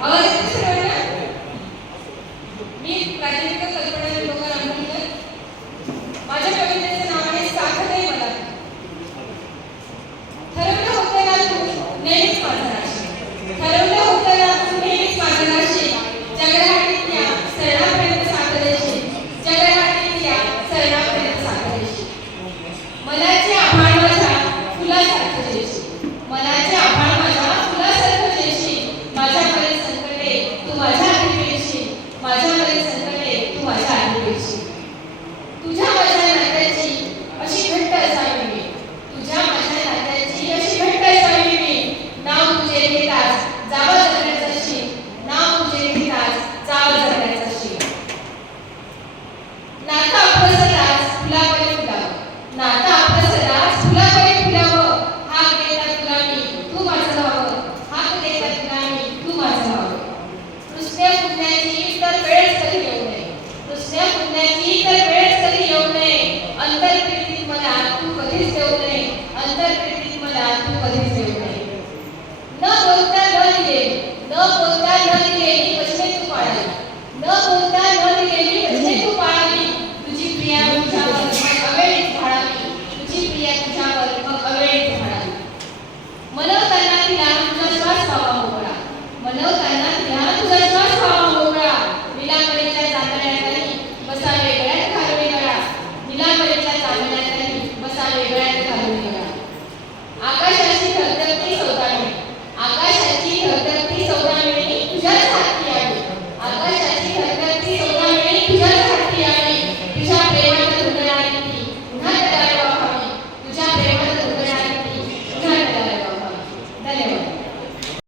Але